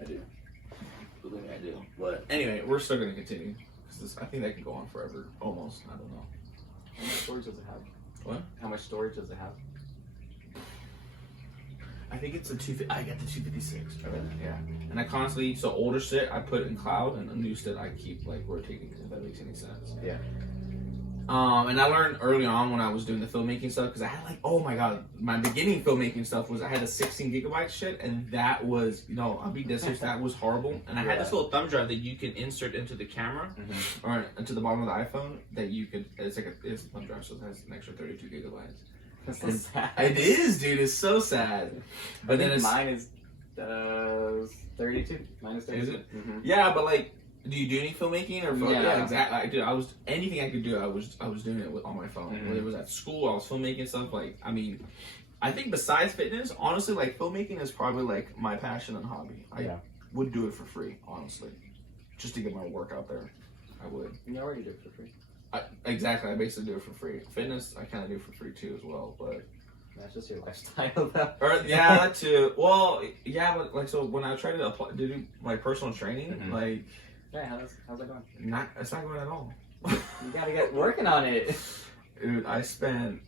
I do. Believe me, I do. But anyway, we're still going to continue. I think that can go on forever. Almost. I don't know. How much storage does it have? What? How much storage does it have? I think it's a 250. I got the 256. Okay. Yeah. And I constantly, so older shit I put in cloud, and the new shit I keep like rotating, if that makes any sense. Yeah. And I learned early on when I was doing the filmmaking stuff, because I had like, oh my god, my beginning filmmaking stuff was I had a 16 gigabyte shit, and that was, I'll be dead serious, that was horrible. And I had this little thumb drive that you can insert into the camera, or into the bottom of the iPhone, that you could, it's a thumb drive, so it has an extra 32 gigabytes. That's so sad. It is, dude, it's so sad. But then mine is 32. Mine is 32. Is it? Yeah, but like, do you do any filmmaking or film? Yeah, exactly. I was anything I could do. I was doing it on my phone. Whether it was at school, I was filmmaking stuff. Like, I mean, I think besides fitness, honestly, like filmmaking is probably like my passion and hobby. I would do it for free, honestly, just to get my work out there. I would. You already do it for free. Exactly. I basically do it for free. Fitness, I kind of do for free too as well, but. That's just your lifestyle, though. Yeah, that too. Well, yeah, but like, so when I try to do my personal training, like. Yeah, how's that going? It's not going at all. You gotta get working on it. Dude, I spent.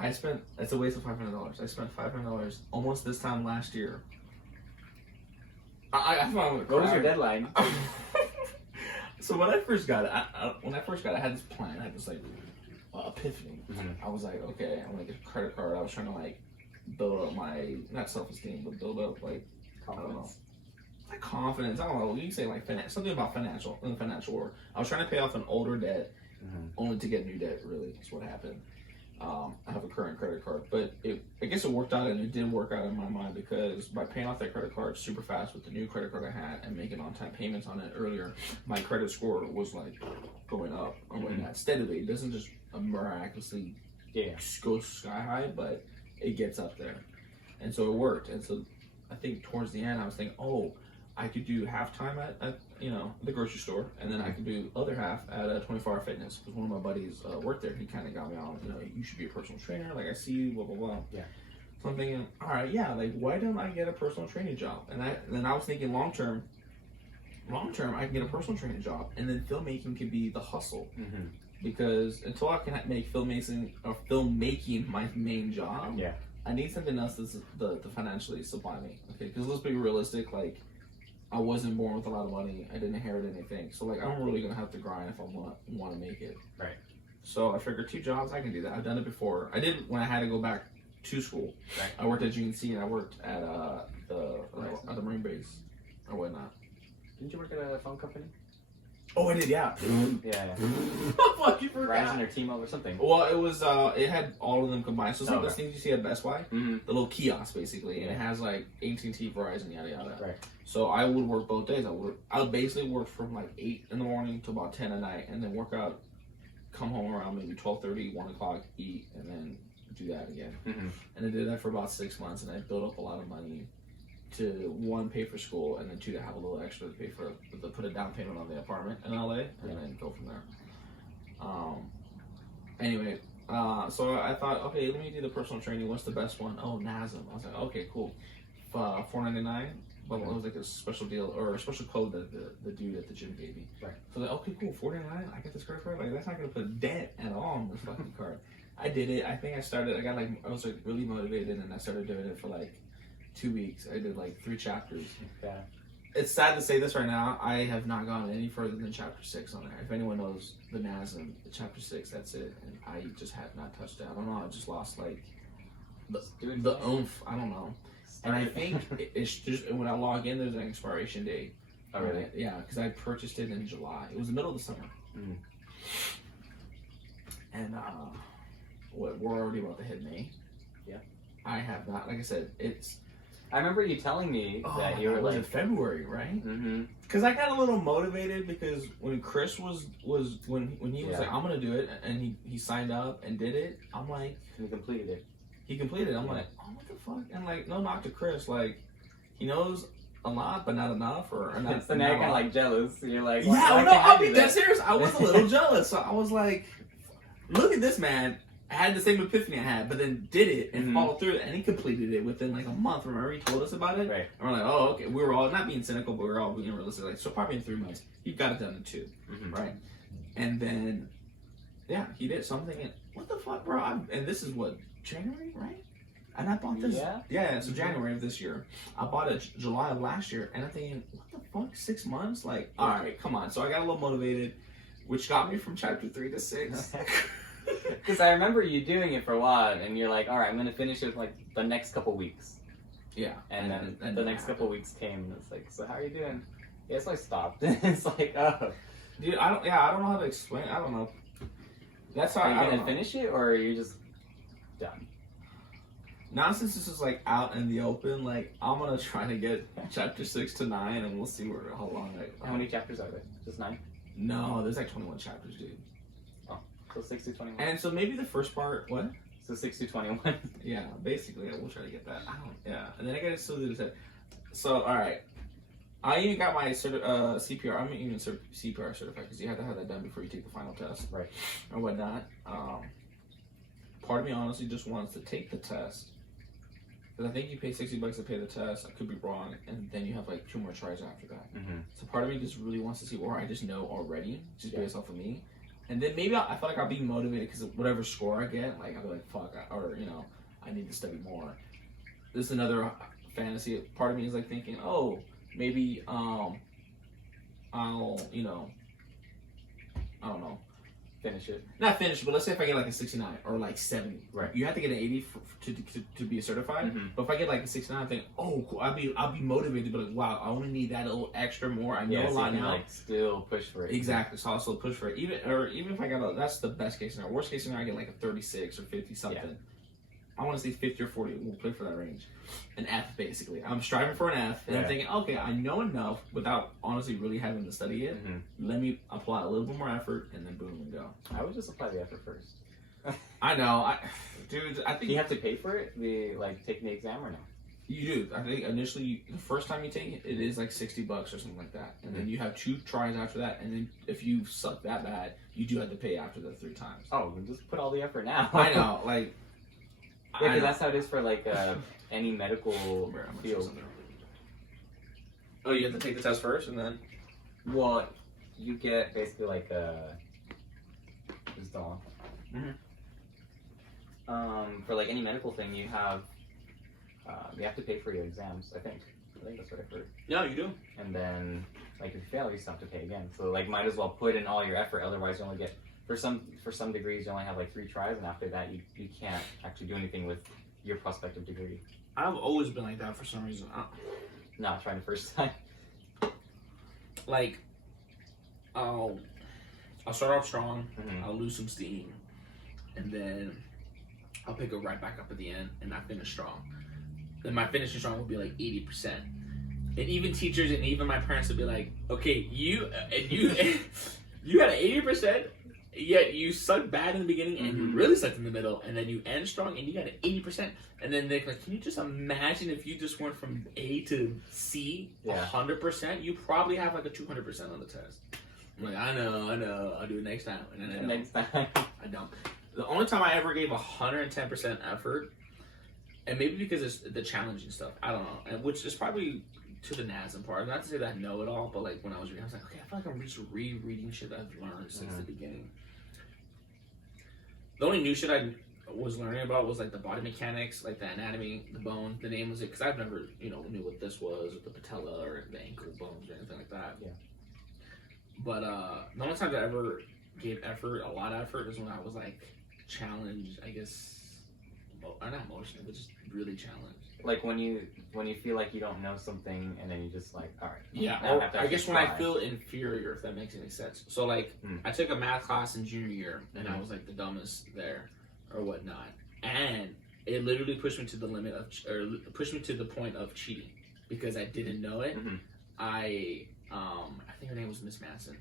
It's a waste of $500. I spent $500 almost this time last year. I found What was your deadline? So when I first got it, I had this plan. I had this like epiphany. I was like, okay, I'm gonna get a credit card. I was trying to like build up my not self-esteem, but build up like confidence. Like confidence. I don't know. You can say like something about financial in the financial world. I was trying to pay off an older debt, only to get new debt. Really, is what happened. I have a current credit card, but I guess it worked out, and it did work out in my mind, because by paying off that credit card super fast with the new credit card I had and making on-time payments on it earlier, my credit score was like going up and going that steadily. It doesn't just miraculously go sky high, but it gets up there, and so it worked. And so I think towards the end, I was thinking, oh, I could do half time at the grocery store, and then I could do other half at 24 Hour Fitness, because one of my buddies worked there. He kind of got me on, you should be a personal trainer, like I see you, blah blah blah. Yeah. So I'm thinking, all right, yeah, like why don't I get a personal training job? And then I was thinking long term, I can get a personal training job, and then filmmaking could be the hustle, because until I can make filmmaking my main job, I need something else that's the financially supply me. Okay, because let's be realistic, like. I wasn't born with a lot of money. I didn't inherit anything. So, like, I'm really going to have to grind if I want to make it. Right. So, I figured 2 jobs, I can do that. I've done it before. I did when I had to go back to school. Right. I worked at GNC, and I worked at the Marine base or whatnot. Didn't you work at a phone company? Oh, I did, yeah. Yeah. Fuck, you forgot. Verizon or T-Mobile or something. Well, it was, it had all of them combined. So it's like those things you see at Best Buy. The little kiosk, basically. And it has, like, AT&T, Verizon, yada, yada. Right. So I would work both days. I would basically work from, like, 8 in the morning to about 10 at night. And then work out, come home around maybe 12:30, 1 o'clock, eat, and then do that again. And I did that for about 6 months. And I built up a lot of money to 1, pay for school, and then 2, to have a little extra to pay for, to put a down payment on the apartment in LA, and then go from there. Anyway, so I thought, okay, let me do the personal training. What's the best one? Oh, NASM. I was like, okay, cool. $4.99, but it was like a special deal or a special code that the dude at the gym gave me. Right. So I was like, okay, cool, $4.99. I get this credit card. Like, that's not gonna put a dent at all on this fucking card. I did it. I think I was like really motivated, and I started doing it for like 2 weeks. I did like 3 chapters. Yeah. It's sad to say this right now. I have not gone any further than chapter 6 on there. If anyone knows the NASM, the chapter 6, that's it. And I just have not touched it. I don't know. I just lost like the oomph. I don't know. And I think it's just when I log in, there's an expiration date. Oh, really? Yeah, because I purchased it in July. It was the middle of the summer. And we're already about to hit May. Yeah. I have not. Like I said, it's. I remember you telling me that you were like in February, right? Because I got a little motivated because when Chris was when he was like, I'm gonna do it, and he signed up and did it. I'm like, he completed it. He completed it. I'm like, oh, what the fuck? And like, no knock to Chris, like he knows a lot, but not enough, or not. So now you're kind of like jealous. You're like, yeah, no, I'll be dead serious. I was a little jealous. So I was like, look at this man. I had the same epiphany I had, but then did it and followed through it, and he completed it within like a month. Remember, he told us about it, Right. and we're like, oh, okay. We were all not being cynical, but we were all being realistic. Like, so probably in 3 months, he got it done in 2, right? And then, yeah, he did. So I'm thinking, what the fuck, bro? And this is what, January, right? And I bought this. Yeah, so January of this year. I bought it July of last year, and I'm thinking, what the fuck, 6 months? Like, all right, come on. So I got a little motivated, which got me from chapter 3 to 6. Because I remember you doing it for a while, and you're like, all right, I'm going to finish it like the next couple weeks. Yeah. And then the next couple weeks came, and it's like, so how are you doing? Yeah, so I stopped. It's like, oh. Dude, I don't know how to explain. I don't know. That's how Are you going to finish it, or are you just done? Now, since this is like out in the open, like I'm gonna try to get chapter 6 to 9, and we'll see how long. How many chapters are there? Just 9? No, there's like 21 chapters, dude. Oh, so 6 to 21. And so maybe the first part, what? So 6 to 21. Yeah, basically, we'll try to get that. Yeah, and then I gotta still do this. So, all right, I even got my CPR. I'm even CPR certified because you have to have that done before you take the final test, Right? Or whatnot. Part of me honestly just wants to take the test. Because I think you pay $60 to pay the test. I could be wrong, and then you have like 2 more tries after that. So part of me just really wants to see, or I just know already, just based off of me. And then maybe I feel like I'll be motivated because whatever score I get, like I'll be like, fuck, or I need to study more. This is another fantasy. Part of me is like thinking, oh, maybe I'll, I don't know. Finish it. Not finish, but let's say if I get like a 69 or like 70. Right. You have to get an 80 to be certified. But if I get like a 69, I think, oh, cool. I'll be motivated, but like, wow, I only need that a little extra more. I know a lot now. Like still push for it. Exactly. So I'll still push for it. Even if I got that's the best case scenario. Worst case scenario, I get like a 36 or 50 something. Yeah. I want to say 50 or 40. We'll play for that range. An F, basically. I'm striving for an F, and I'm thinking, okay, I know enough without honestly really having to study it. Let me apply a little bit more effort, and then boom, and go. I would just apply the effort first. I know, dude. I think do you have to pay for it? Taking the exam or no? You do. I think initially, the first time you take it, it is like $60 or something like that, and then you have 2 tries after that, and then if you suck that bad, you do have to pay after the 3 times. Oh, then just put all the effort now. I know, like. Yeah, because that's how it is for like any medical field. Oh, you have to take the test first, and then. Well, you get basically like just on. For like any medical thing, you have to pay for your exams. I think that's what I've heard. Yeah, you do. And then like if you fail, you still have to pay again. So like might as well put in all your effort. Otherwise, you only get. For some degrees, you only have like 3 tries, and after that, you can't actually do anything with your prospective degree. I've always been like that for some reason. Not trying the first time. Like, I'll start off strong. I'll lose some steam, and then I'll pick it right back up at the end, and I finish strong. Then my finishing strong will be like 80%. And even teachers and even my parents would be like, "Okay, you got 80%." Yet you sucked bad in the beginning and you really sucked in the middle, and then you end strong and you got an 80%. And then they're like, can you just imagine if you just went from A to C 100%? You probably have like a 200% on the test. I'm like, I know, I'll do it next time. And then I don't. Next time. I don't. The only time I ever gave 110% effort, and maybe because it's the challenging stuff, I don't know, and which is probably to the NASM part. Not to say that I know it all, but like when I was reading, I was like, okay, I feel like I'm just rereading shit that I've learned since the beginning. The only new shit I was learning about was like the body mechanics, like the anatomy, the bone, the name was it, because I've never, knew what this was, with the patella or the ankle bones or anything like that. Yeah. But the only time I ever gave effort, a lot of effort, is when I was like challenged, I guess, or not emotionally, but just really challenged. Like when you feel like you don't know something, and then you just like, all right. Yeah, or I guess when I feel inferior, if that makes any sense. So like, I took a math class in junior year, and I was like the dumbest there, or whatnot, and it literally pushed me to the limit of, or pushed me to the point of cheating, because I didn't know it. I think her name was Miss Madison.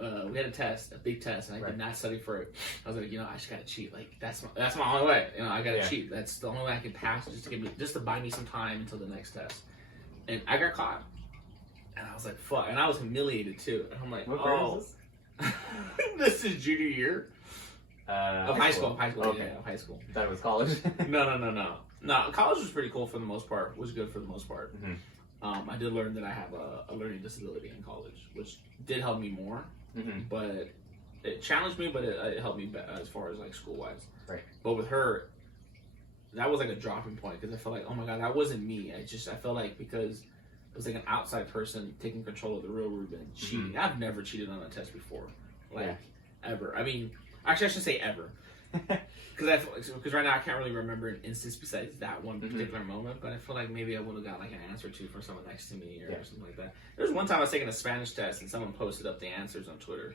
We had a test, a big test, and I did not study for it. I was like, I just gotta cheat. Like that's my only way. I gotta cheat. That's the only way I can pass, just to buy me some time until the next test. And I got caught, and I was like, fuck. And I was humiliated too. And I'm like, what grade is this? This is junior year. Of high school. Okay. Yeah, of high school. I thought it was college. No, college was pretty cool for the most part. Was good for the most part. Mm-hmm. I did learn that I have a learning disability in college, which did help me more. Mm-hmm. But it challenged me, but it helped me as far as like school wise. Right. But with her, that was like a dropping point because I felt like, oh my god, that wasn't me. I felt like because it was like an outside person taking control of the real Rüben cheating. Mm-hmm. I've never cheated on a test before, ever. I mean, actually, I should say ever. Because right now I can't really remember an instance besides that one particular moment, but I feel like maybe I would have got like an answer to for someone next to me or something like that. There was one time I was taking a Spanish test and someone posted up the answers on Twitter.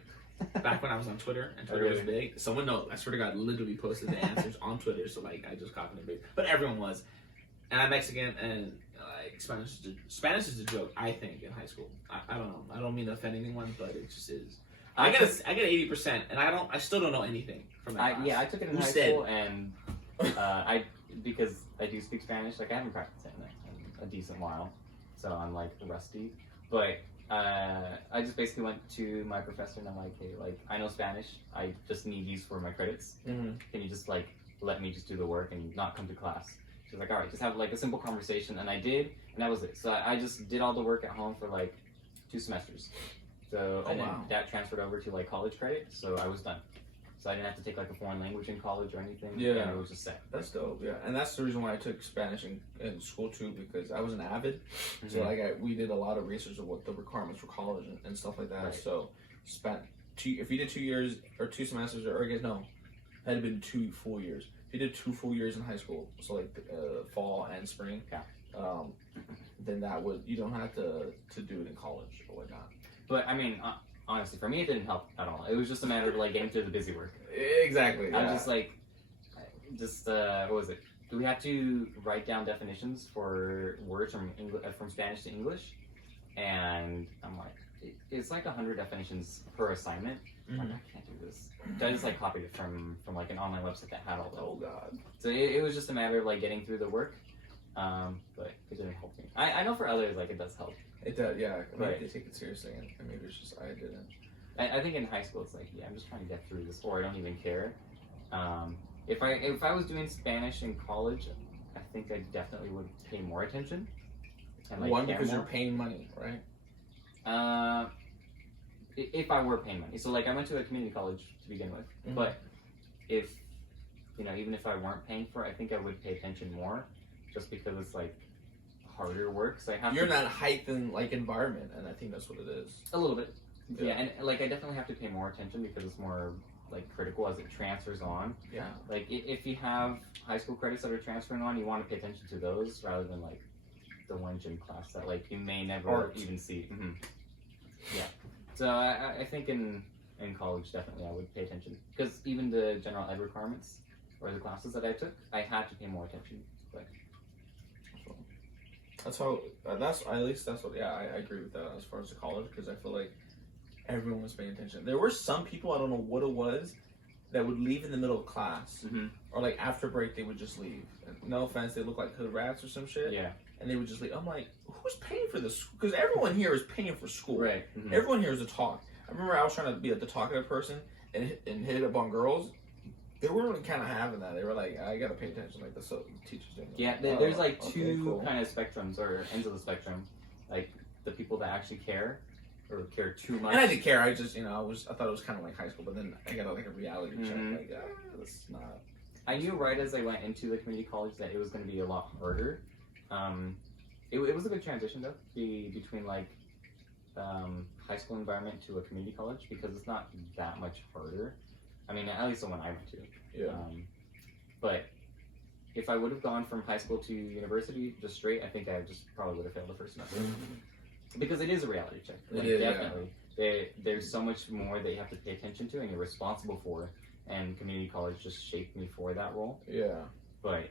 Back when I was on Twitter and Twitter was big, someone I swear to God, literally posted the answers on Twitter. So like I just copied it big, but everyone was. And I'm Mexican and like Spanish is a joke. I think in high school. I don't know. I don't mean to offend anyone, but it just is. I get 80%, and I still don't know anything from that class. Yeah, I took it in high school, and because I do speak Spanish, like I haven't practiced it in a decent while, so I'm like rusty. But I just basically went to my professor and I'm like, hey, like I know Spanish, I just need these for my credits. Can you just like let me just do the work and not come to class? She's like, all right, just have like a simple conversation, and I did, and that was it. So I just did all the work at home for like 2 semesters. So and then that transferred over to like college credit, so I was done. So I didn't have to take like a foreign language in college or anything. Yeah, it was just set. That's dope. Yeah, and that's the reason why I took Spanish in school too, because I was an avid. So like we did a lot of research of what the requirements for college and stuff like that. Right. So if you did 2 years or 2 semesters, or I guess no, it had been 2 full years. If you did 2 full years in high school, so like fall and spring, then you don't have to do it in college or whatnot. But I mean, honestly, for me, it didn't help at all. It was just a matter of like getting through the busy work. Exactly. Yeah. I'm just like, what was it? Do we have to write down definitions for words from Spanish to English? And I'm like, it's like 100 definitions per assignment. Like, I can't do this. So I just like copied it from like an online website that had all those. Oh god. So it was just a matter of like getting through the work, but it didn't help me. I know for others like it does help. It does, yeah. Right. They take it seriously, and maybe it's just I didn't. I think in high school it's like, I'm just trying to get through this, or I don't even care. If I was doing Spanish in college, I think I definitely would pay more attention. And, like, one, because you're paying money, right? If I were paying money, so like I went to a community college to begin with, but if even if I weren't paying for it, I think I would pay attention more, just because it's like harder work. So you're not hyped in like environment, and I think that's what it is. A little bit, yeah. And like I definitely have to pay more attention because it's more like critical as it transfers on. Yeah. Like if you have high school credits that are transferring on, you want to pay attention to those rather than like the one gym class that like you may never even see. Yeah. So I think in college definitely I would pay attention, because even the general ed requirements or the classes that I took, I had to pay more attention. But that's what I agree with that as far as the college, because I feel like everyone was paying attention. There were some people, I don't know what it was, that would leave in the middle of class, or like after break they would just leave. No offense, they look like hood rats or some shit. Yeah. And they would just leave. I'm like, who's paying for this? Because everyone here is paying for school. Right. Everyone here is a talk. I remember I was trying to be like the talkative person and hit it up on girls. They weren't really kind of having that. They were like, I gotta pay attention, like the teachers did. Yeah, there's like two kind of spectrums or ends of the spectrum, like the people that actually care or care too much. And I did care. I just, I thought it was kind of like high school, but then I got like a reality check. Like, that's not. I knew right as I went into the community college that it was going to be a lot harder. It was a good transition though, between like high school environment to a community college, because it's not that much harder. I mean, at least the one I went to. Yeah. But if I would have gone from high school to university just straight, I think I just probably would have failed the first semester. Because it is a reality check. Like, definitely. Yeah. There's so much more that you have to pay attention to and you're responsible for. And community college just shaped me for that role. Yeah. But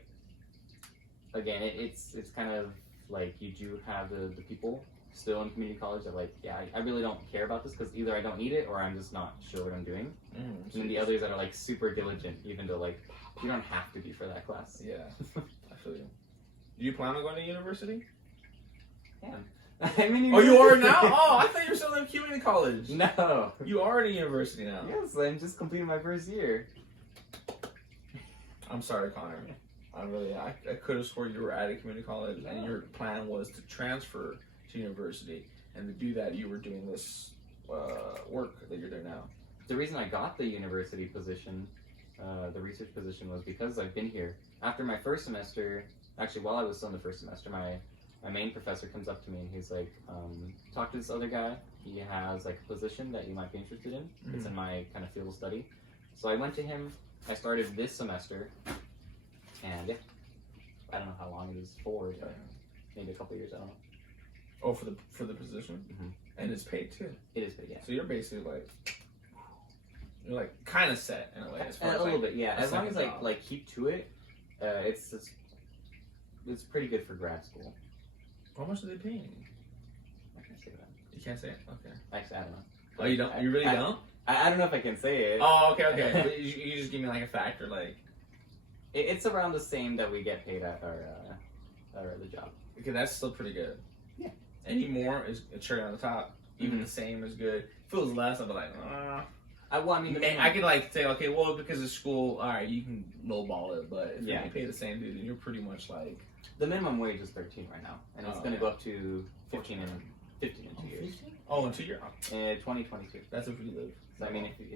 again, it's kind of like you do have the people still in community college that like, I really don't care about this because either I don't need it or I'm just not sure what I'm doing. And then the others that are like super diligent, even though like you don't have to be for that class. Yeah, I feel you. Do you plan on going to university? Yeah. I mean, oh, you are now? Oh, I thought you were still in community college. No. You are in a university now. Yes, I'm just completing my first year. I'm sorry, Connor. I could have sworn you were at a community college and your plan was to transfer to university, and to do that you were doing this work that you're doing now. The reason I got the university position, the research position, was because I've been here. After my first semester, actually while I was still in the first semester, my main professor comes up to me and he's like, talk to this other guy. He has like a position that you might be interested in. Mm-hmm. It's in my kind of field of study. So I went to him. I started this semester, and yeah, I don't know how long it is for, but maybe a couple of years. I don't know. Oh, for the position, and it's paid too. It is paid, yeah. So you're basically like kind of set in a way. As far as a little bit, yeah. As long as like keep to it, it's pretty good for grad school. How much are they paying? I can't say that. You can't say it? Okay. Actually, I don't know. Oh, you don't? You really don't? I don't know if I can say it. Oh, okay. you just give me like a factor, like... It's around the same that we get paid at our other job. Okay, that's still pretty good. Yeah. Any more is a cherry on the top. Even the same is good. If it was less, I'd be like, I could like say, okay, well, because of school, alright, you can lowball it, but if you pay the same dude, then you're pretty much like... The minimum wage is 13 right now, and it's going to go up to 15 in 2 years. 15? Oh, in 2 years? 2022. That's if we live. So, I mean, if you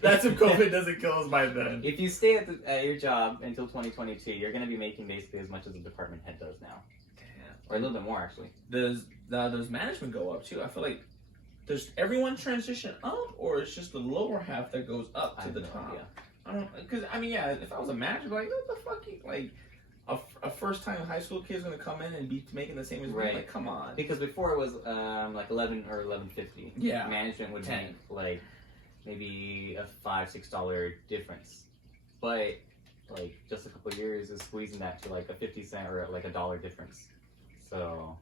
that's if COVID doesn't kill us by then. If you stay at your job until 2022, you're going to be making basically as much as a department head does now. Damn. Or a little bit more, actually. Does management go up, too? I feel like, does everyone transition up, or it's just the lower half that goes up to the top? Idea. I don't, because, I mean, yeah, if I was a manager, like, what the fuck, like... A first-time high school kid's gonna come in and be making the same as me. Like, come on. Because before it was like 11 or 11.50. Yeah. Management would make like maybe a $5-6 difference, but like just a couple of years is squeezing that to like a 50 cent or like $1 difference. So.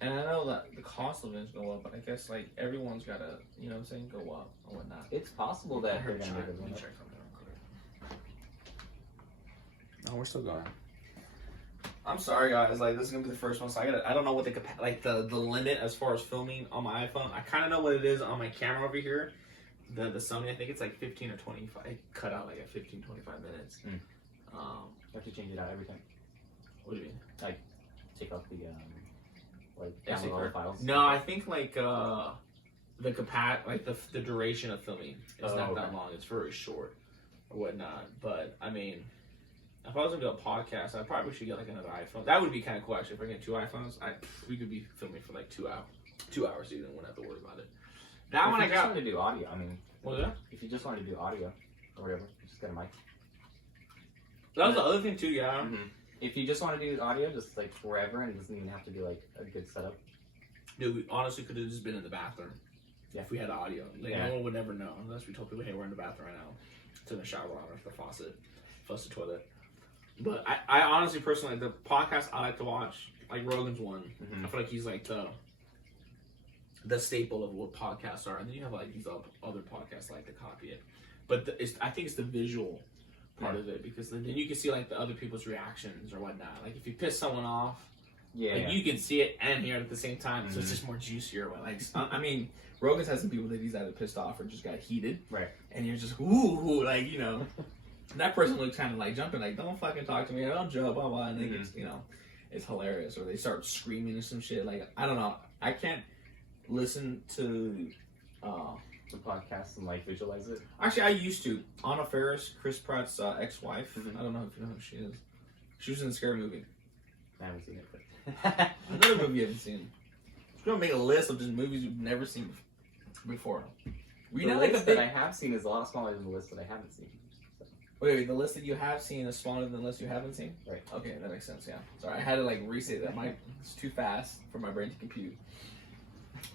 And I know that the cost of things go up, but I guess like everyone's gotta, you know what I'm saying, go up or whatnot. It's possible that they're gonna check something. No, we're still going. I'm sorry, guys. Like, this is gonna be the first one, so I don't know what the limit as far as filming on my iPhone. I kind of know what it is on my camera over here. The Sony, I think it's like 15 or 25. I cut out like at 15, 25 minutes. You have to change it out every time. What do you mean? Like, take off the download all the files. No, I think like the the duration of filming is not that long. It's very short or whatnot. But I mean. If I was gonna do a podcast, I probably should get like another iPhone. That would be kind of cool actually. If I get 2 iPhones, we could be filming for like 2 hours. 2 hours, so you wouldn't have to worry about it. That one I got. If you just want to do audio, I mean. What was that? If you just want to do audio or whatever, just get a mic. That was the other thing too, yeah. If you just want to do audio, just like wherever, and it doesn't even have to be like a good setup. Dude, we honestly could have just been in the bathroom. Yeah. If we had audio, like, no one would never know unless we told people, "Hey, we're in the bathroom right now. It's in the shower on the faucet, flush the toilet." But I honestly, personally, the podcast I like to watch, like Rogan's one, I feel like he's like the staple of what podcasts are. And then you have like these other podcasts like to copy it. But I think it's the visual part of it, because then you can see like the other people's reactions or whatnot. Like if you piss someone off, you can see it and hear it at the same time. So it's just more juicier. Like I mean, Rogan's has some people that he's either pissed off or just got heated. Right. And you're just, ooh, like, you know. That person looks kind of like jumping, like, don't fucking talk to me, I don't jump, blah, blah, and then it's, you know, it's hilarious. Or they start screaming or some shit, like, I don't know. I can't listen to the podcast and, like, visualize it. Actually, I used to. Anna Faris, Chris Pratt's ex-wife. I don't know if you know who she is. She was in a scary movie. I haven't seen it, but... Another movie you haven't seen. We're going to make a list of just movies you've never seen before. The list that I have seen is a lot smaller than the list that I haven't seen. Wait, the list that you have seen is smaller than the list you haven't seen? Right. Okay, that makes sense, yeah. Sorry, I had to like reset that. It's too fast for my brain to compute.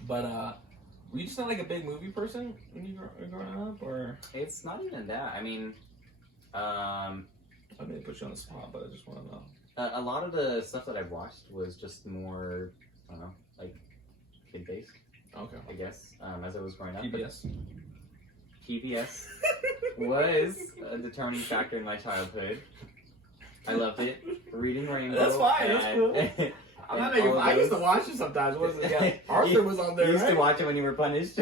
But, were you just not like a big movie person when you were growing up, or? It's not even that. I mean, I may put you on the spot, but I just want to know. A lot of the stuff that I've watched was just more, I don't know, like kid-based. Okay. I guess, as I was growing up. PBS was a determining factor in my childhood. I loved it. Reading Rainbow. That's fine. That's cool. I'm not making. I used to watch it sometimes. What was it? Yeah, Arthur was on there. You used to watch it when you were punished.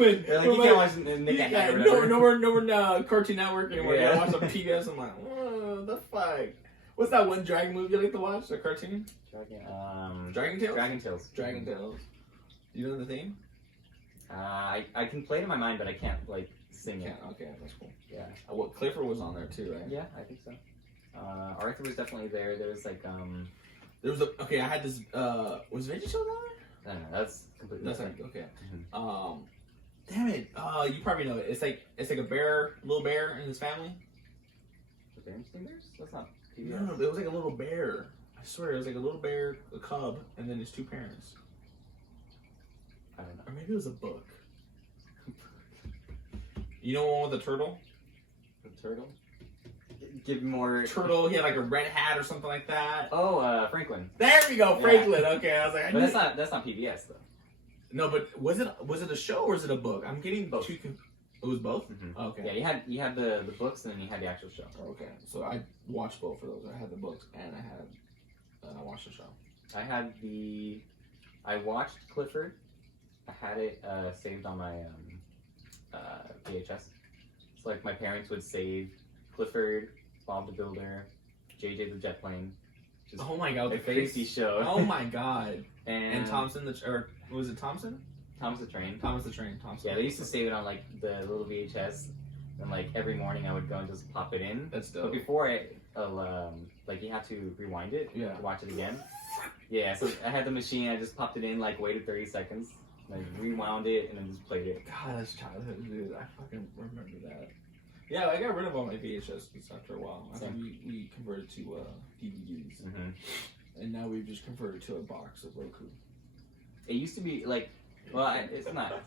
when, They're like, when you can't watch Nick at Night or whatever. no more Cartoon Network anymore. Yeah. I watch on PBS. I'm like, what the fuck? What's that one dragon movie you like to watch? The cartoon? Dragon Tales? Dragon Tales. Dragon Tales. You know the theme? I can play it in my mind, but I can't like sing it. Okay, that's cool. Yeah. Well, Clifford was on there too, right? Yeah, I think so. Arthur was definitely there. There was like There was I had this was VeggieTales on there? I don't know, that's completely That's different. like okay. Mhm. Damn it. You probably know it. It's like a bear, little bear and his family. The Berenstain Bears? That's not No, PBS. it was like a little bear. I swear, it was like a little bear, a cub, and then his two parents. I don't know. Or maybe it was a book. You know one with the turtle? The turtle? Give more. Turtle, he had like a red hat or something like that. Oh, Franklin. There we go, Yeah. Franklin. Okay, I was like, But that's not PBS though. No, but was it a show or was it a book? I'm getting Both. It was both. Mhm. Okay. Yeah, you had the books and then you had the actual show. Okay, so I watched both of those. I had the books and I watched the show. I watched Clifford. I had it saved on my VHS. So like my parents would save Clifford, Bob the Builder, JJ the Jet Plane. Just Oh my god, a the face. crazy show. Oh my god. and Thompson or was it Thompson? Thomas the Train. Thomas the Train. Thompson. Yeah, they used to save it on like the little VHS, and like every morning I would go and just pop it in. That's But dope. before like you have to rewind it Yeah. to watch it again. Yeah, so I had the machine. I just popped it in, like waited 30 seconds, like rewound it, and then just played it. God, that's childhood, dude. I fucking remember that. Yeah, I got rid of all my VHS after a while. I think we converted to DVDs, Mm-hmm. and now we've just converted to a box of Roku. It used to be like, well,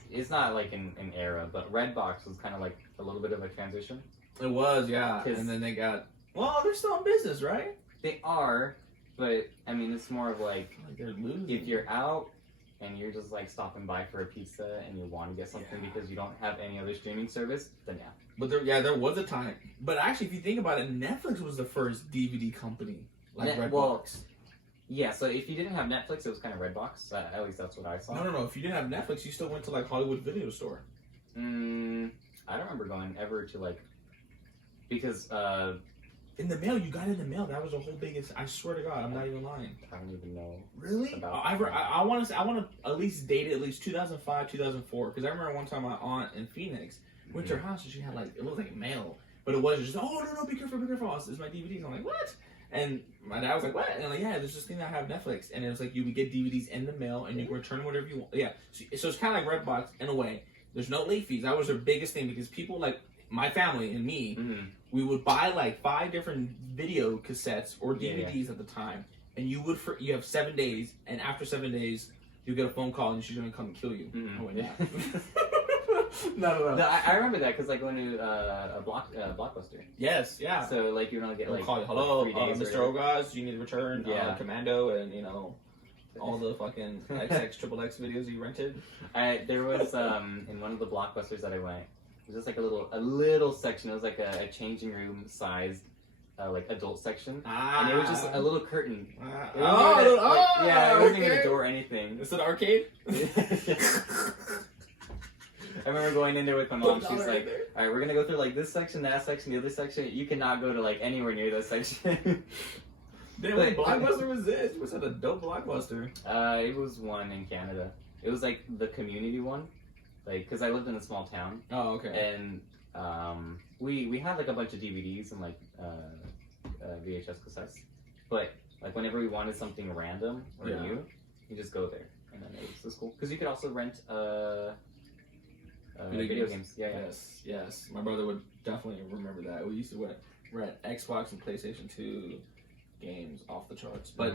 it's not like an era, but Redbox was kind of like a little bit of a transition. It was, yeah. 'Cause- And then they got. Well, they're still in business, right? They are, but I mean, it's more of like Like they're losing. if you're out and you're just like stopping by for a pizza and you want to get something Yeah. because you don't have any other streaming service, then yeah. But there was a time. But actually, if you think about it, Netflix was the first DVD company, like Net- Redbox. well, Yeah, so if you didn't have Netflix, it was kind of Redbox. At least that's what I saw. No. If you didn't have Netflix, you still went to like Hollywood Video Store. I don't remember going ever to like, because In the mail, you got it in the mail. That was the whole biggest. I swear to God, I'm not even lying. I don't even know. Really? About- I want to at least date it at least 2005, 2004. Because I remember one time my aunt in Phoenix went to her house and she had like it looked like mail, but it was just no, be careful. This is my DVDs. I'm like, what? And my dad was like, what? And I'm like, yeah, there's this thing that I have Netflix, and it was like you would get DVDs in the mail and you can return whatever you want. Yeah, so it's kind of like Redbox in a way. There's no late fees. That was their biggest thing because people like my family and me, we would buy like 5 different video cassettes or DVDs at the time, and you have 7 days, and after 7 days, you get a phone call and she's gonna come and kill you. I went, Yeah. No. No, I remember that because like going to a Blockbuster. Yes, yeah. So like you would only get They'll like call you, hello, 3 days. Mr. or- Ogaz, you need to return Commando and all the fucking XX XXX videos you rented. There was in one of the Blockbusters that I went, it was just like a little section. It was like a changing room sized like adult section, and it was just a little curtain. It wasn't even it wasn't even a door or anything. It's an arcade. I remember going in there with my mom. She's like, "All right, we're gonna go through like this section, that section, the other section. You cannot go to like anywhere near that section." Damn, what Blockbuster was this? Was that a dope Blockbuster? It was one in Canada. It was like the community one, like because I lived in a small town. Oh, okay. And we had like a bunch of DVDs and like VHS cassettes, but like whenever we wanted something random or new, you just go there, and then it was just cool because you could also rent video games. Yeah. Yes. My brother would definitely remember that. We used to rent Xbox and PlayStation 2 games off the charts. But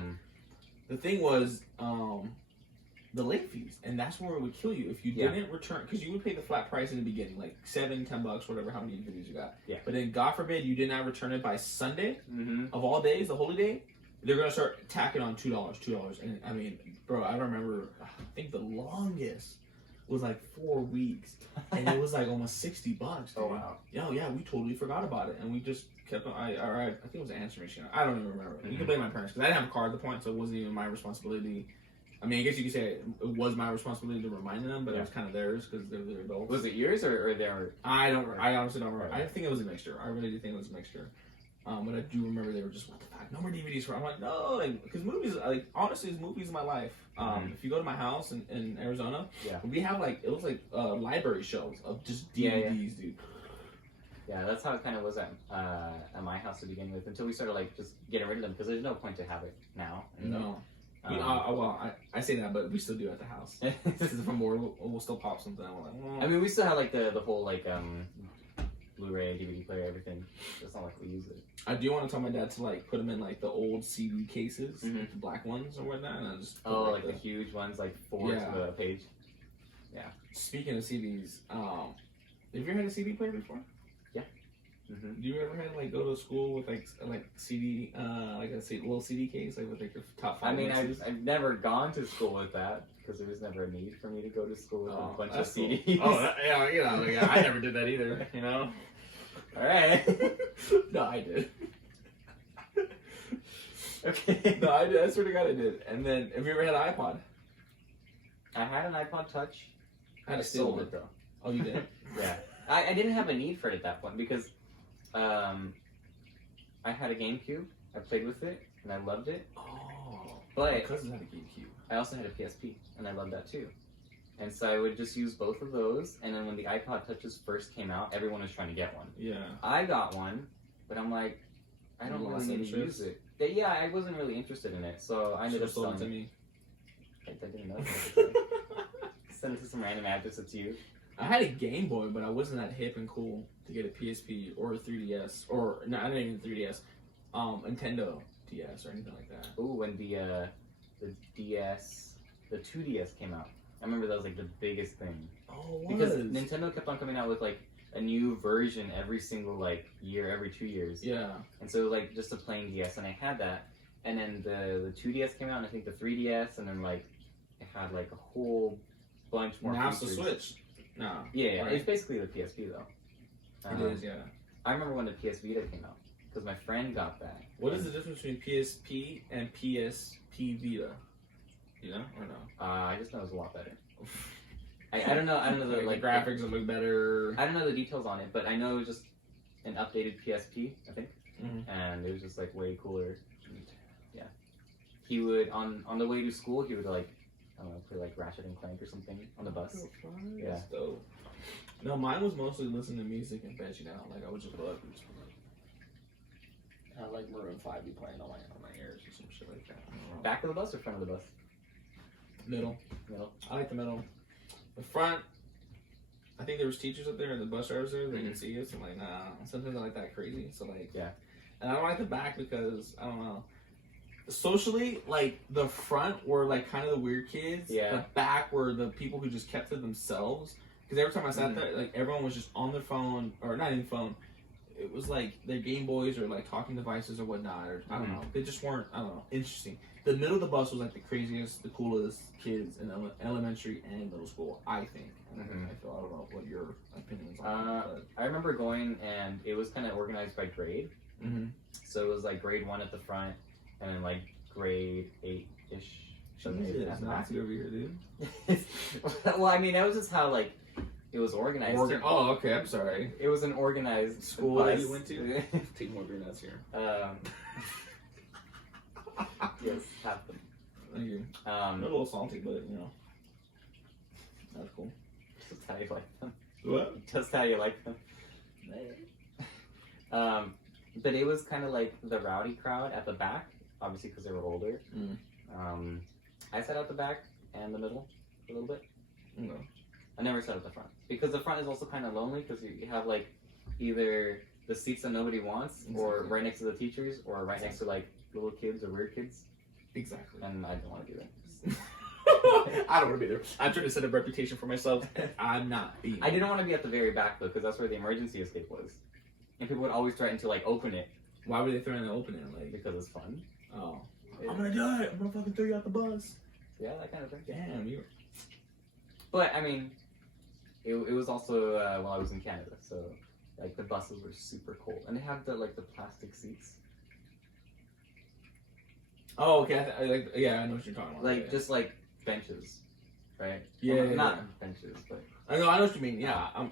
the thing was, the late fees, and that's where it would kill you if you didn't return, because you would pay the flat price in the beginning, like $7-10, whatever, how many videos you got. Yeah. But then, God forbid, you did not return it by Sunday of all days, the holy day. They're gonna start tacking on $2, and I mean, bro, I remember, I think the longest was like 4 weeks, and it was like almost $60. Dude. Oh wow. Yeah, we totally forgot about it, and we just kept on. I think it was an answering machine. I don't even remember. You can blame my parents because I didn't have a car at the point, so it wasn't even my responsibility I mean, I guess you could say it was my responsibility to remind them, but it was kind of theirs because they're adults. Was it yours or their? I honestly don't remember. I think it was a mixture. I really do think it was a mixture. But I do remember they were just, what the fuck, no more DVDs for. I'm like, no, because movies, like, honestly, it's movies in my life. If you go to my house in Arizona, we have like, it was like library shelves of just DVDs, dude. Yeah, that's how it kind of was at my house to begin with, until we started like just getting rid of them because there's no point to have it now. No. I say that, but we still do at the house. Because if I'm bored, we'll still pop something. We're like, I mean, we still have like the whole like Blu-ray, DVD player, everything. It's not like we use it. I do want to tell my dad to like put them in like the old CD cases, like the black ones or whatnot. And I just like the huge ones, like 4 to the page. Yeah. Speaking of CDs, have you ever had a CD player before? Yeah. Do you ever had like go to school with like CD like a little CD case like with like your top 5? I mean, I've never gone to school with that because there was never a need for me to go to school with a bunch of CDs. Cool. Yeah, you know, like, I never did that either. You know. All right. No, I did. Okay. No, I did. I swear to God, I did. And then, have you ever had an iPod? I had an iPod Touch. I had a sold it though. Oh, you did? Yeah. I didn't have a need for it at that point because I had a GameCube. I played with it and I loved it. Oh. But my cousin had a GameCube. I also had a PSP and I loved that too. And so I would just use both of those. And then when the iPod Touches first came out, everyone was trying to get one. Yeah. I got one, but I'm like, I don't really need to use it. Yeah, I wasn't really interested in it, so I ended up selling it to me. I didn't know. Send it to some random address to you. I had a Game Boy, but I wasn't that hip and cool to get a PSP or a 3DS, or no, not even 3DS, Nintendo DS or anything like that. Ooh, when the DS, the 2DS came out. I remember that was like the biggest thing. Oh, what? Because Nintendo kept on coming out with like a new version every single like year, every 2 years. Yeah. And so like just a plain DS, and I had that. And then the 2DS came out, and I think the 3DS, and then like it had like a whole bunch more. Now it's features. the Switch. No. Yeah, right? It's basically the PSP though. It is, yeah. I remember when the PS Vita came out because my friend got that. What is the difference between PSP and PSP Vita? You know or no? I just know it's a lot better. I don't know. I don't know the like graphics will look better. I don't know the details on it, but I know it was just an updated PSP, I think, and it was just like way cooler. Yeah, he would on the way to school he would like I don't know play like Ratchet and Clank or something on the bus. Oh, yeah. That's dope. No, mine was mostly listening to music and vegging out. Like I would just go up and just I like Maroon 5 be playing on my ears or some shit like that. Back of the bus or front of the bus? Middle. Middle. I like the middle. The front, I think there was teachers up there and the bus drivers there. They could see us. I'm like, nah. Sometimes I like that crazy. So like, yeah. And I don't like the back because I don't know. Socially, like the front were like kind of the weird kids. Yeah. The back were the people who just kept to themselves. Because every time I sat there, like everyone was just on their phone or not even phone. It was like their Game Boys or like talking devices or whatnot. Or I don't know. They just weren't. I don't know. Interesting. The middle of the bus was like the craziest, the coolest kids in elementary and middle school. I think. I feel. I don't know what your opinions are. I remember going and it was kind of organized by grade. So it was like grade 1 at the front, and then like grade 8-ish. Jesus, Nazi over here, dude. Well, I mean, that was just how like it was organized. Oh, okay. I'm sorry. It was an organized school bus. that you went to. Take more green nuts here. Yes, have them. Thank you. They're a little salty, but you know, that's cool. Just how you like them. What? Just how you like them. But it was kind of like the rowdy crowd at the back, obviously because they were older. I sat at the back and the middle a little bit. I never sat at the front because the front is also kind of lonely because you have like either the seats that nobody wants, or right next to the teachers, or right next to like little kids or weird kids. Exactly. And I don't want to do that. I don't want to be there. I'm trying to set a reputation for myself. I'm not being. I didn't want to be at the very back though, because that's where the emergency escape was, and people would always threaten to like open it. Why would they threaten to open it? Like because it's fun. Oh, I'm gonna die. I'm gonna fucking throw you out the bus. Yeah, that kind of thing. Damn you. But I mean, it was also while I was in Canada, so like the buses were super cold, and they have the like the plastic seats. Oh, okay. Yeah, I know what you're talking about. Like just like benches, right? Yeah, Well, yeah, not benches, but I know what you mean. Yeah, I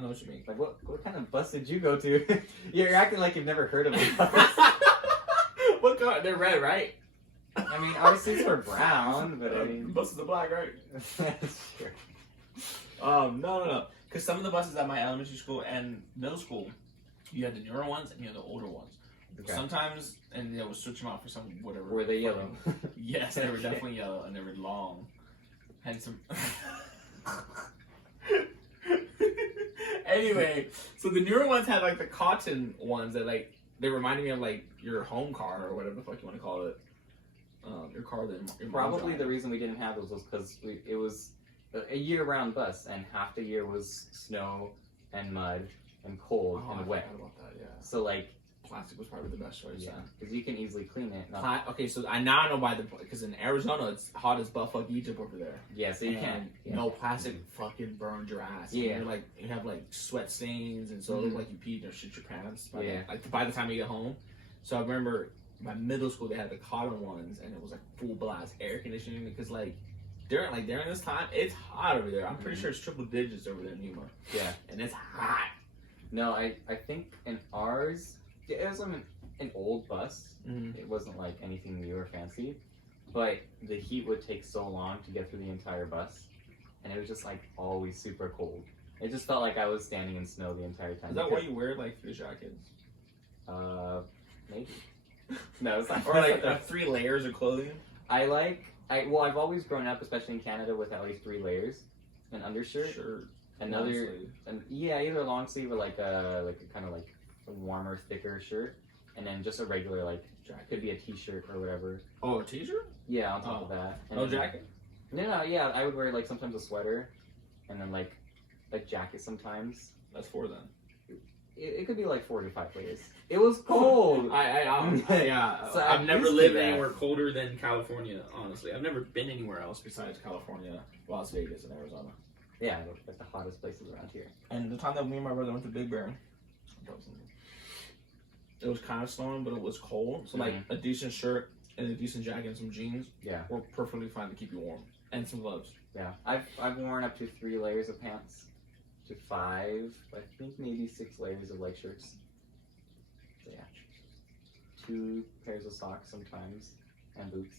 know what you mean. like what kind of bus did you go to? You're acting like you've never heard of it. What color? They're red, right? I mean, our seats were brown, but I mean, buses are black, right? sure. No. Because some of the buses at my elementary school and middle school, you had the newer ones and you had the older ones. Okay. Sometimes, and they would switch them out for some whatever. Were they yellow? Yes, they were definitely yellow and they were long. Had some. Anyway, so the newer ones had like the cotton ones that like they reminded me of like your home car or whatever the fuck you want to call it. Your car that your mom Probably drive. the reason we didn't have those was because it was a year-round bus, and half the year was snow and mud and cold Oh, I and wet. forgot about that. Yeah, So like, plastic was probably the best choice. yeah, Then. because you can easily clean it. Okay, so I now know why because in Arizona it's hot as buttfuck Egypt over there. Yeah, so you And can't. Yeah. no plastic fucking burned your ass. Yeah. You're like you have like sweat stains and so it looked like you peed or shit your pants. By the time you get home. So I remember my middle school they had the cotton ones and it was like full blast air conditioning because like during this time it's hot over there. I'm pretty sure it's triple digits over there in Yuma. Yeah. And it's hot. No, I think in ours, it was an old bus. Mm-hmm. It wasn't like anything new or fancy, but the heat would take so long to get through the entire bus, and it was just like always super cold. It just felt like I was standing in snow the entire time. Is that why you wear like 3 jackets? Maybe. No, it's not. Or like 3 layers of clothing? Well, I've always grown up, especially in Canada, with at least 3 layers. An undershirt, Shirt. another, either a long sleeve or like a kind of like a warmer, thicker shirt, and then just a regular like jacket. Could be a t-shirt or whatever. Oh, a t-shirt? Yeah, on top of that. And No then, jacket? No, yeah, I would wear like sometimes a sweater, and then like a jacket sometimes. That's 4 then. It could be like 4 to 5 layers. It was cold. Yeah. So I've I'm never used to lived that. anywhere colder than California, honestly. I've never been anywhere else besides California, Las Vegas, and Arizona. Yeah, like the hottest places around here. And the time that me and my brother went to Big Bear, it was kind of snowing, but it was cold. So like a decent shirt and a decent jacket and some jeans were perfectly fine to keep you warm. And some gloves. Yeah, I've worn up to 3 layers of pants, to 5, I think maybe 6 layers of like shirts. So yeah, 2 pairs of socks sometimes, and boots.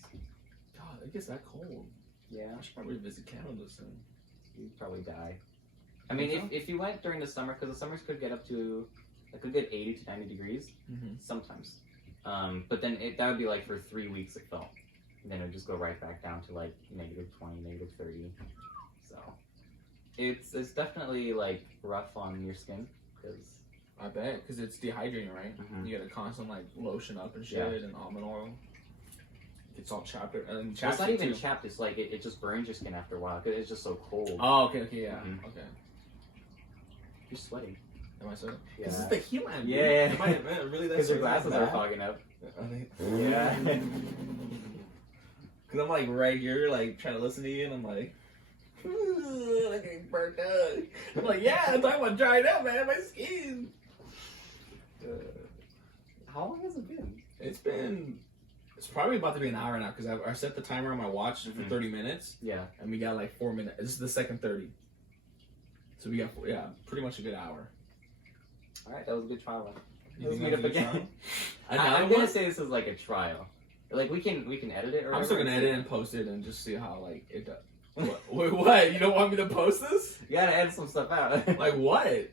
God, it gets that cold. Yeah, I should probably visit Canada soon. You'd probably die. I mean, if you went during the summer, because the summers could get up to like a good 80 to 90 degrees sometimes. But then that would be like for 3 weeks it felt. And then it would just go right back down to like -20, -30. So it's definitely like rough on your skin because I bet, because it's dehydrating, right? You gotta constant like lotion up and shit and almond oil. It's all chapped. And it's not even chapped. It's like it just burns your skin after a while because it's just so cold. Oh, okay, yeah, okay. You're sweating. Am I sweating? Yeah. This is the heat lamp. Yeah. Am I really that? Because your glasses are fogging up. Yeah. Because I'm like right here, like trying to listen to you, and I'm like, I'm getting burnt out. I'm like, yeah, I'm talking about drying out, man. My skin. How long has it been? It's probably about to be an hour now because I set the timer on my watch for 30 minutes. Yeah. And we got like 4 minutes. This is the second 30. So we got, pretty much a good hour. All right, that was a good trial run. Let's meet up again. I'm gonna say this is like a trial. Like we can edit it. Or I'm still gonna edit and post it and just see how like it does. Wait, what? You don't want me to post this? You gotta edit some stuff out. Like what?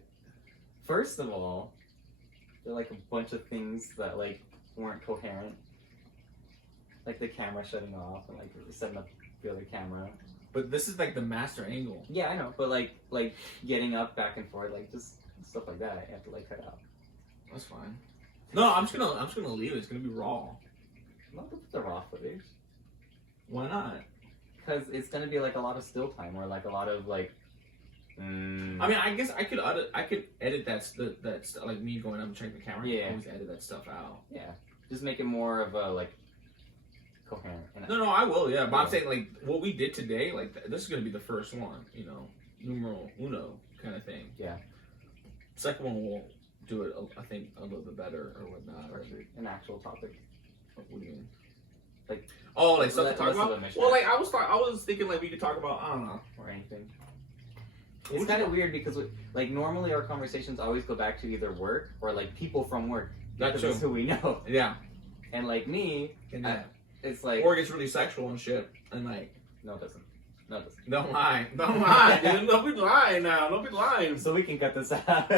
First of all, there are like a bunch of things that like weren't coherent. Like the camera shutting off and like setting up the other camera. But this is like the master angle. Yeah, I know. But like getting up back and forth, like just stuff like that, I have to like cut out. That's fine. No, I'm just gonna leave it. It's gonna be raw. Not the raw footage. Why not? Because it's gonna be like a lot of still time or like a lot of like. I mean, I guess I could edit that like me going up and checking the camera. Yeah. Always edit that stuff out. Yeah. Just make it more of a like coherent. No, I will. Yeah, but I'm saying like what we did today. Like this is gonna be the first one. You know, numero uno kind of thing. Yeah. Second one will do it. I think a little bit better or whatnot. Or an actual topic. what do you mean? Oh, like stuff to talk less of about. a mishmash. Well, like I was thinking like we could talk about, I don't know. or anything. It's kind of weird because like normally our conversations always go back to either work or like people from work. That's That's who we know. Yeah. And like me, it's like Or it gets really sexual and shit, and like. no, it doesn't. No, it doesn't. Don't lie, dude. Don't be lying now. Don't be lying. So we can cut this out.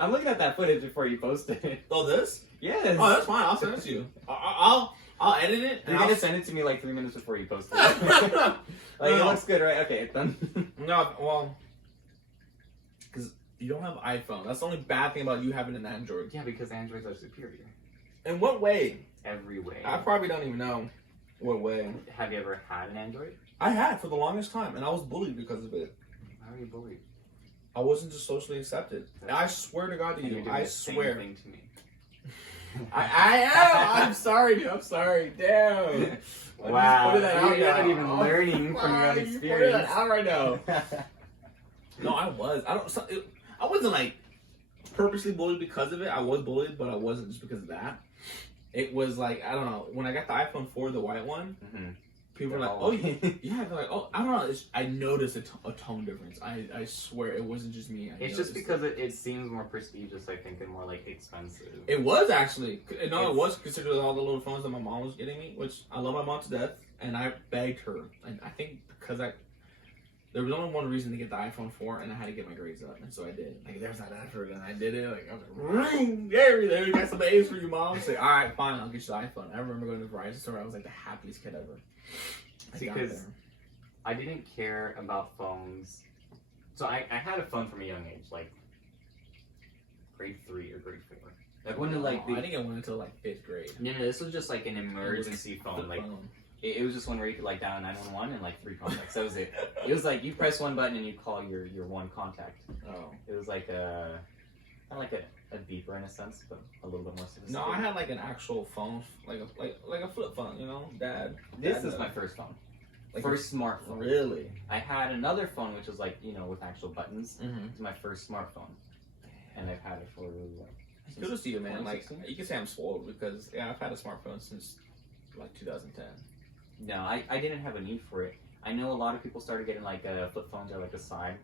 I'm looking at that footage before you post it. Oh, this? Yes. Oh, that's fine. I'll send it to you. I'll edit it. You're And gonna I'll send it to me like 3 minutes before you post it. Like it No. looks good, right? Okay, it's done. No, well, because you don't have iPhone. That's the only bad thing about you having an Android. Yeah, because Androids are superior. In what way? Every way. I probably don't even know what way. Have you ever had an Android? I had for the longest time, and I was bullied because of it. Why were you bullied? I wasn't just socially accepted. And I swear to God to And you're you, doing I the same swear. thing to me. I am. I'm sorry, dude. I'm sorry. Damn. Wow. Put that out You're not now. even learning from your own You put experience. that out right now. No, I was. I wasn't like purposely bullied because of it. I was bullied, but I wasn't just because of that. It was like, I don't know. When I got the iPhone 4, the white one, people were like, "Oh yeah, yeah." They're like, "Oh, I don't know." I noticed a tone difference. I swear it wasn't just me. It's just because it seems more prestigious, I think, and more like expensive. It was actually. No, it was considered all the little phones that my mom was getting me, which I love my mom to death, and I begged her. And I think because there was only one reason to get the iPhone 4, and I had to get my grades up, and so I did. Like, there's that effort, and I did it. Like, I was like, ring, there we got some A's for you, mom. She's like, all right, fine, I'll get you the iPhone. I remember going to the Verizon store. I was like the happiest kid ever. Because I didn't care about phones. So I had a phone from a young age, like grade 3 or grade 4. Like when I didn't get one until like 5th grade. No, this was just like an emergency phone. Like it was just one where you could like dial 911 and like 3 contacts. That was it. It was like you press one button and you call your one contact. Oh. It was like kind of like a beeper in a sense, but a little bit more sophisticated. No, I had like an actual phone, like a flip phone. You know, Dad. This is my first phone. Like First smartphone. Really? I had another phone which was like, you know, with actual buttons. Mm-hmm. It's my first smartphone. And I've had it for It's good to see you, man. Like 2016? you can say I'm spoiled because I've had a smartphone since like 2010. No, I didn't have a need for it. I know a lot of people started getting like flip phones or like the side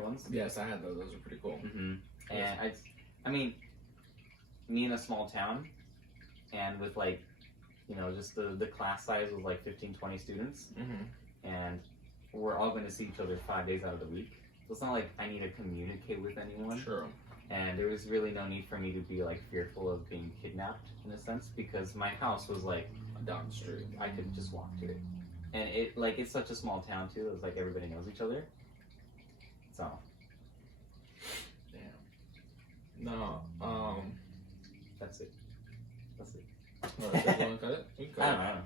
ones. Yes, I had those. Those are pretty cool. Mm-hmm. And I mean, me in a small town, and with like, you know, just the class size was like 15, 20 students, and we're all going to see each other 5 days out of the week. So it's not like I need to communicate with anyone. Sure. And there was really no need for me to be like fearful of being kidnapped in a sense, because my house was like Down the street. I could just walk to it. And it's such a small town too. It's like everybody knows each other. So. Damn. No. That's it. That's it. You want to cut it? We could. I don't know.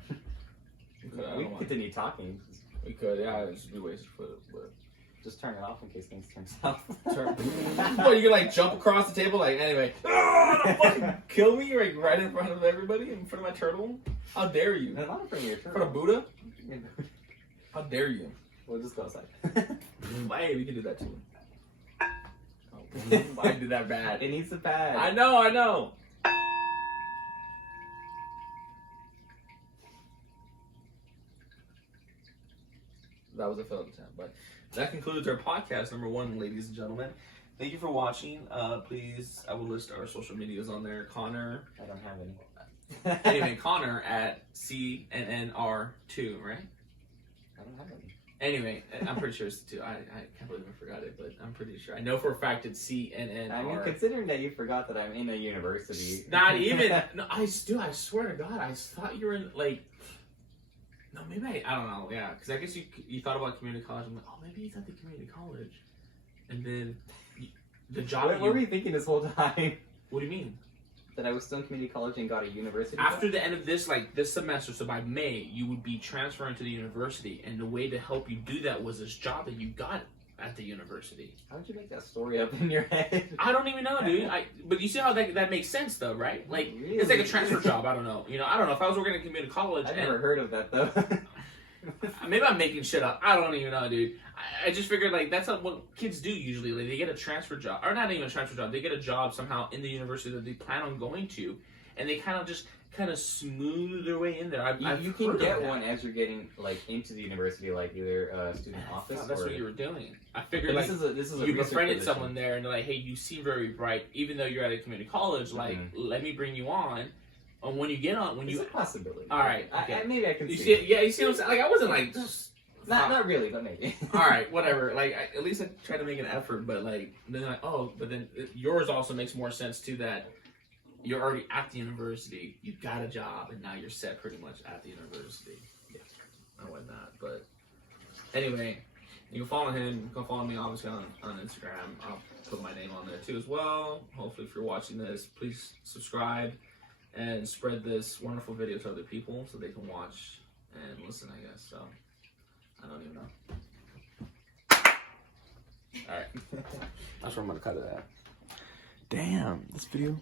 We could. I We don't can mind. continue talking. We could. Yeah, it'd just be wasted for it. But Just turn it off in case things turn south. What, you can like jump across the table like anyway? Don't fucking kill me like right in front of everybody, in front of my turtle? How dare you? No, not in front of your In front of Buddha? How dare you? We'll just go outside. Hey, we can do that too. Oh, I did that bad. It needs a pad. I know. That was a failed attempt, but that concludes our podcast number 1, ladies and gentlemen. Thank you for watching. Please, I will list our social medias on there. Connor. I don't have any. Anyway, Connor at CNNR2, right? I don't have any. Anyway, I'm pretty sure it's 2. I can't believe I forgot it, but I'm pretty sure. I know for a fact it's CNNR. I mean, considering that you forgot that I'm in a university. Not even. No, I swear to God, I thought you were in, like, no, maybe I don't know, yeah, because I guess you thought about community college. I'm like, oh, maybe he's at the community college. And then the job. What were you thinking this whole time? What do you mean? That I was still in community college and got a university? After the end of this semester, so by May, you would be transferring to the university, and the way to help you do that was this job that you got at the university. How did you make that story up in your head? I don't even know, dude. But you see how that makes sense, though, right? Like, Really? it's like a transfer job. I don't know. I don't know. If I was working at community college, I've never heard of that, though. maybe I'm making shit up. I don't even know, dude. I just figured, like, that's not what kids do usually. Like, they get a transfer job. Or not even a transfer job. They get a job somehow in the university that they plan on going to. And they kind of kind of smooth their way in there. You can get one as you're getting like into the university, like either student office. That's or... what you were doing. I figured But like this is a you research befriended position. someone there, and they're like, "Hey, you seem very bright, even though you're at a community college. Like, let me bring you on." And when you get on, when It's you a possibility. all right, okay. Maybe I can you see. see, yeah, you see what I'm saying? Like, I wasn't like just. Not really, but maybe. All right, whatever. Like, at least I tried to make an effort, but like, then like, oh, but then yours also makes more sense too. That you're already at the university, you got a job, and now you're set pretty much at the university. Yeah, and whatnot. But anyway, you can follow him. You can follow me obviously on Instagram. I'll put my name on there too as well. Hopefully, if you're watching this, please subscribe and spread this wonderful video to other people so they can watch and listen. I guess so. I don't even know. Alright. That's where I'm gonna cut it at. Damn, this video.